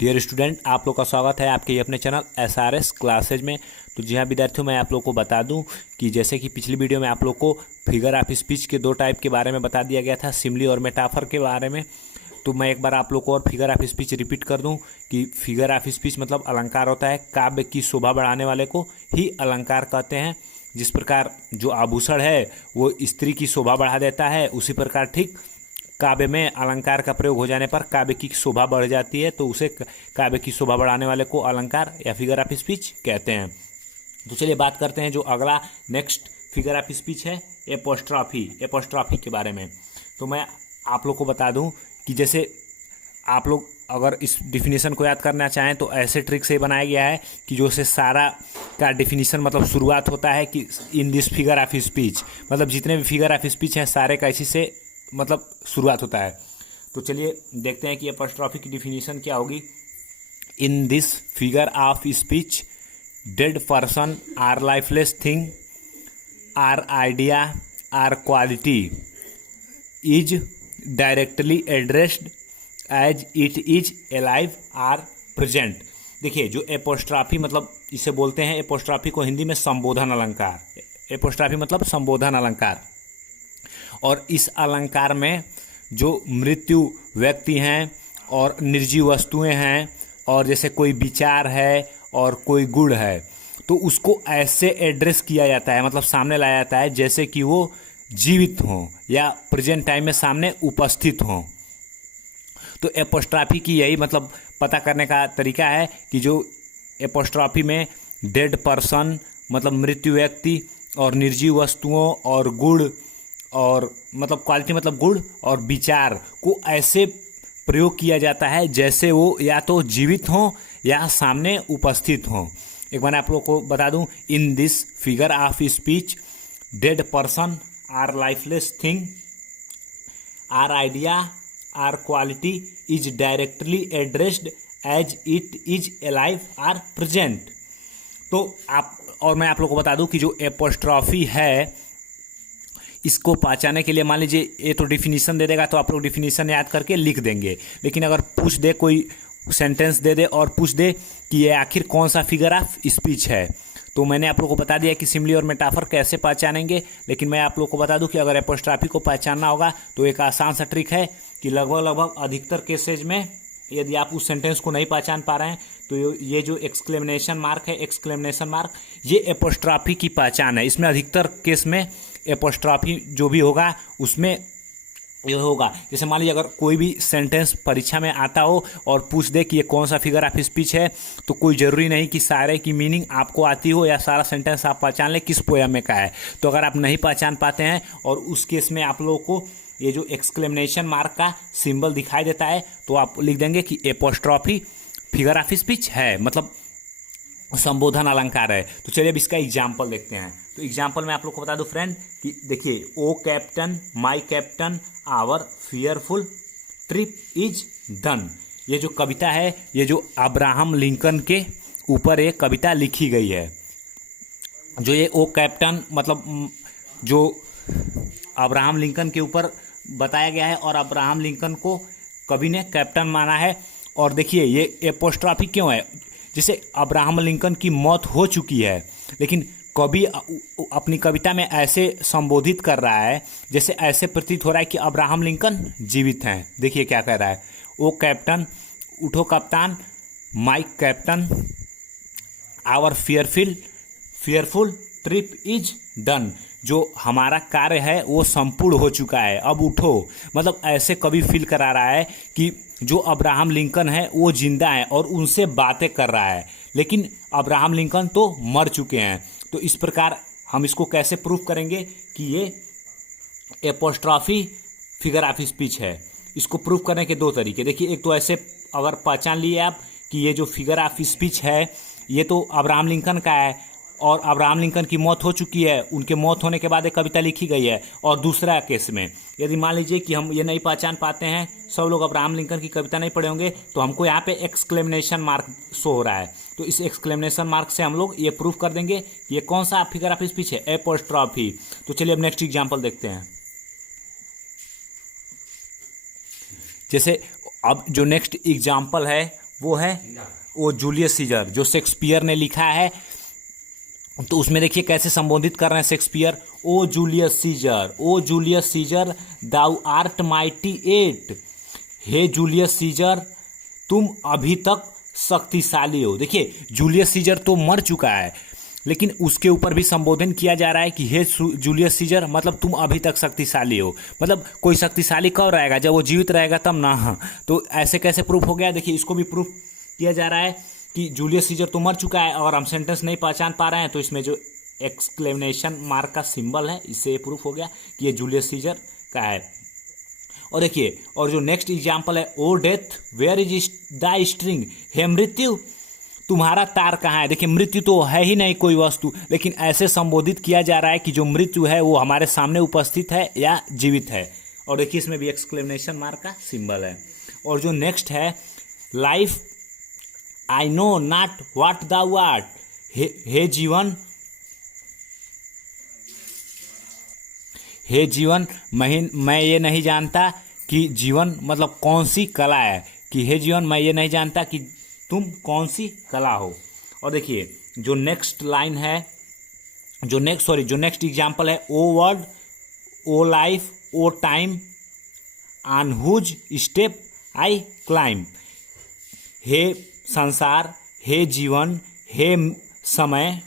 Dear student, आप लोग का स्वागत है आपके अपने चैनल SRS क्लासेज में। तो जी हाँ विद्यार्थियों, मैं आप लोग को बता दूं कि जैसे कि पिछली वीडियो में आप लोग को फिगर ऑफ स्पीच के दो टाइप के बारे में बता दिया गया था, सिमली और मेटाफर के बारे में। तो मैं एक बार आप लोग को और फिगर ऑफ स्पीच रिपीट कर दूं कि फिगर ऑफ स्पीच मतलब अलंकार होता है, काव्य की शोभा बढ़ाने वाले को ही अलंकार कहते हैं। जिस प्रकार जो आभूषण है वो स्त्री की शोभा बढ़ा देता है, उसी प्रकार ठीक काव्य में अलंकार का प्रयोग हो जाने पर काव्य की शोभा बढ़ जाती है, तो उसे काव्य की शोभा बढ़ाने वाले को अलंकार या फिगर ऑफ स्पीच कहते हैं। तो चलिए बात करते हैं जो अगला नेक्स्ट फिगर ऑफ स्पीच है एपोस्ट्रॉफी के बारे में। तो मैं आप लोग को बता दूं कि जैसे आप लोग अगर इस डिफिनीशन को याद करना चाहें तो ऐसे ट्रिक से बनाया गया है कि जो से सारा का डिफिनीशन मतलब शुरुआत होता है कि इन दिस फिगर ऑफ स्पीच, मतलब जितने भी फिगर ऑफ स्पीच हैं सारे का इसी से मतलब शुरुआत होता है। तो चलिए देखते हैं कि एपोस्ट्रॉफी की डिफिनीशन क्या होगी। In this figure of speech dead person or lifeless thing or idea or quality is directly addressed as it is alive or present. देखिए जो एपोस्ट्रॉफी मतलब इसे बोलते हैं, एपोस्ट्रॉफी को हिंदी में संबोधन अलंकार, एपोस्ट्रॉफी मतलब संबोधन अलंकार। और इस अलंकार में जो मृत्यु व्यक्ति हैं और निर्जीव वस्तुएं हैं और जैसे कोई विचार है और कोई गुण है, तो उसको ऐसे एड्रेस किया जाता है, मतलब सामने लाया जाता है जैसे कि वो जीवित हों या प्रेजेंट टाइम में सामने उपस्थित हों। तो एपोस्ट्रॉफी की यही मतलब पता करने का तरीका है कि जो एपोस्ट्रॉफी में डेड पर्सन मतलब मृत्यु व्यक्ति और निर्जीव वस्तुओं और गुण और मतलब क्वालिटी मतलब गुण और विचार को ऐसे प्रयोग किया जाता है जैसे वो या तो जीवित हों या सामने उपस्थित हों। एक बार आप लोग को बता दूं, in this figure of speech dead person or lifeless thing or idea or quality is directly addressed as it is alive or present. तो आप और मैं आप लोग को बता दूं कि जो एपोस्ट्रॉफी है इसको पहचाने के लिए मान लीजिए ये तो डिफिनीशन दे देगा तो आप लोग डिफिनीशन याद करके लिख देंगे, लेकिन अगर पूछ दे कोई सेंटेंस दे दे और पूछ दे कि ये आखिर कौन सा फिगर ऑफ स्पीच है, तो मैंने आप लोग को बता दिया कि सिमली और मेटाफर कैसे पहचानेंगे। लेकिन मैं आप लोग को बता दूं कि अगर एपोस्ट्रॉफी को पहचानना होगा तो एक आसान सा ट्रिक है कि लगभग अधिकतर केसेज में यदि आप उस सेंटेंस को नहीं पहचान पा रहे हैं तो ये जो एक्सक्लेमेशन मार्क है, एक्सक्लेमेशन मार्क, ये एपोस्ट्रॉफी की पहचान है। इसमें अधिकतर केस में एपोस्ट्रॉफी जो भी होगा उसमें ये होगा। जैसे मान लीजिए अगर कोई भी सेंटेंस परीक्षा में आता हो और पूछ दे कि ये कौन सा फिगर ऑफ स्पीच है, तो कोई ज़रूरी नहीं कि सारे की मीनिंग आपको आती हो या सारा सेंटेंस आप पहचान लें किस पोयम में का है। तो अगर आप नहीं पहचान पाते हैं और उस केस में आप लोगों को ये जो एक्सक्लेमेशन मार्क का सिंबल दिखाई देता है तो आप लिख देंगे कि एपोस्ट्रॉफी फिगर ऑफ स्पीच है, मतलब संबोधन अलंकार है। तो चलिए अब इसका एग्जाम्पल देखते हैं। तो एग्जाम्पल में आप लोग को बता दूं फ्रेंड कि देखिए, O captain my captain our fearful trip is done. ये जो कविता है ये जो अब्राहम लिंकन के ऊपर एक कविता लिखी गई है। जो ये ओ कैप्टन मतलब जो अब्राहम लिंकन के ऊपर बताया गया है और अब्राहम लिंकन को कवि ने कैप्टन माना है। और देखिए ये एपोस्ट्रॉफी क्यों है, जैसे अब्राहम लिंकन की मौत हो चुकी है लेकिन कवि अपनी कविता में ऐसे संबोधित कर रहा है जैसे ऐसे प्रतीत हो रहा है कि अब्राहम लिंकन जीवित हैं। देखिए क्या कह रहा है, ओ कैप्टन उठो कप्तान, my captain our fearful trip is done. जो हमारा कार्य है वो संपूर्ण हो चुका है, अब उठो। मतलब ऐसे कवि फील करा रहा है कि जो अब्राहम लिंकन है वो जिंदा है और उनसे बातें कर रहा है, लेकिन अब्राहम लिंकन तो मर चुके हैं। तो इस प्रकार हम इसको कैसे प्रूफ करेंगे कि ये एपोस्ट्रॉफी फिगर ऑफ स्पीच है। इसको प्रूफ करने के दो तरीके, देखिए एक तो ऐसे अगर पहचान लिए आप कि ये जो फिगर ऑफ स्पीच है ये तो अब्राहम लिंकन का है और अब्राहम लिंकन की मौत हो चुकी है, उनके मौत होने के बाद एक कविता लिखी गई है। और दूसरा केस में यदि मान लीजिए कि हम ये नहीं पहचान पाते हैं, सब लोग अब्राहम लिंकन की कविता नहीं पढ़े होंगे, तो हमको यहाँ पे एक्सक्लेमेशन मार्क शो हो रहा है, तो इस एक्सक्लेमेशन मार्क से हम लोग ये प्रूफ कर देंगे कि ये कौन सा फिगर ऑफ स्पीच है, एपोस्ट्रॉफी। तो चलिए अब नेक्स्ट एग्जाम्पल देखते हैं। जैसे अब जो नेक्स्ट एग्जाम्पल है वो है वो जूलियस सीजर, जो शेक्सपियर ने लिखा है। तो उसमें देखिए कैसे संबोधित कर रहे हैं Shakespeare, O Julius Caesar, O Julius Caesar thou art mighty yet, हे जूलियस सीजर तुम अभी तक शक्तिशाली हो। देखिए जूलियस सीजर तो मर चुका है, लेकिन उसके ऊपर भी संबोधन किया जा रहा है कि हे जूलियस सीजर, मतलब तुम अभी तक शक्तिशाली हो। मतलब कोई शक्तिशाली कब रहेगा, जब वो जीवित रहेगा तब ना। हाँ, तो ऐसे कैसे प्रूफ हो गया, देखिए इसको भी प्रूफ किया जा रहा है कि जूलियस सीजर तो मर चुका है और हम सेंटेंस नहीं पहचान पा रहे हैं, तो इसमें जो एक्सक्लेमेशन मार्क का सिंबल है, इससे ये प्रूफ हो गया कि ये जूलियस सीजर का है। और देखिए, और जो नेक्स्ट एग्जाम्पल है, O death where is the string, हे मृत्यु तुम्हारा तार कहाँ है। देखिए मृत्यु तो है ही नहीं कोई वस्तु, लेकिन ऐसे संबोधित किया जा रहा है कि जो मृत्यु है वो हमारे सामने उपस्थित है या जीवित है। और देखिए इसमें भी एक्सक्लेमेशन मार्क का सिंबल है। और जो नेक्स्ट है, life I know not what the what, हे जीवन, हे जीवन मैं ये नहीं जानता कि जीवन मतलब कौन सी कला है, कि हे जीवन मैं ये नहीं जानता कि तुम कौन सी कला हो। और देखिए जो नेक्स्ट लाइन है, जो नेक्स्ट एग्जाम्पल है, O world O life O time on whose step I climb, हे संसार, हे जीवन, हे समय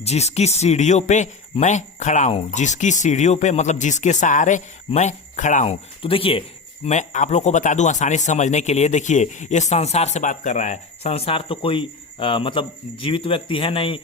जिसकी सीढ़ियों पे मैं खड़ा हूँ, जिसकी सीढ़ियों पे मतलब जिसके सहारे मैं खड़ा हूँ। तो देखिए मैं आप लोग को बता दूं आसानी से समझने के लिए, देखिए ये संसार से बात कर रहा है। संसार तो कोई मतलब जीवित व्यक्ति है नहीं,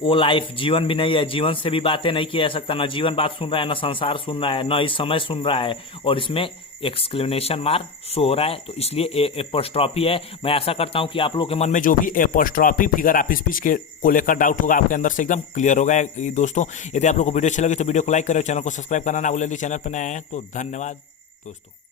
वो लाइफ जीवन भी नहीं है, जीवन से भी बातें नहीं किया जा सकता, ना जीवन बात सुन रहा है, ना संसार सुन रहा है, ना इस समय सुन रहा है। और इसमें एक्सक्लेमेशन मार्क शो हो रहा है, तो इसलिए एपोस्ट्रॉफी है। मैं आशा करता हूं कि आप लोगों के मन में जो भी एपोस्ट्रॉफी फिगर ऑफ स्पीच के को लेकर डाउट होगा, आपके अंदर से एकदम क्लियर होगा। दोस्तों यदि आप लोग को वीडियो अच्छी लगी तो वीडियो को लाइक करें, चैनल को सब्सक्राइब करना ना भूलें। चैनल पर नए हैं तो धन्यवाद दोस्तों।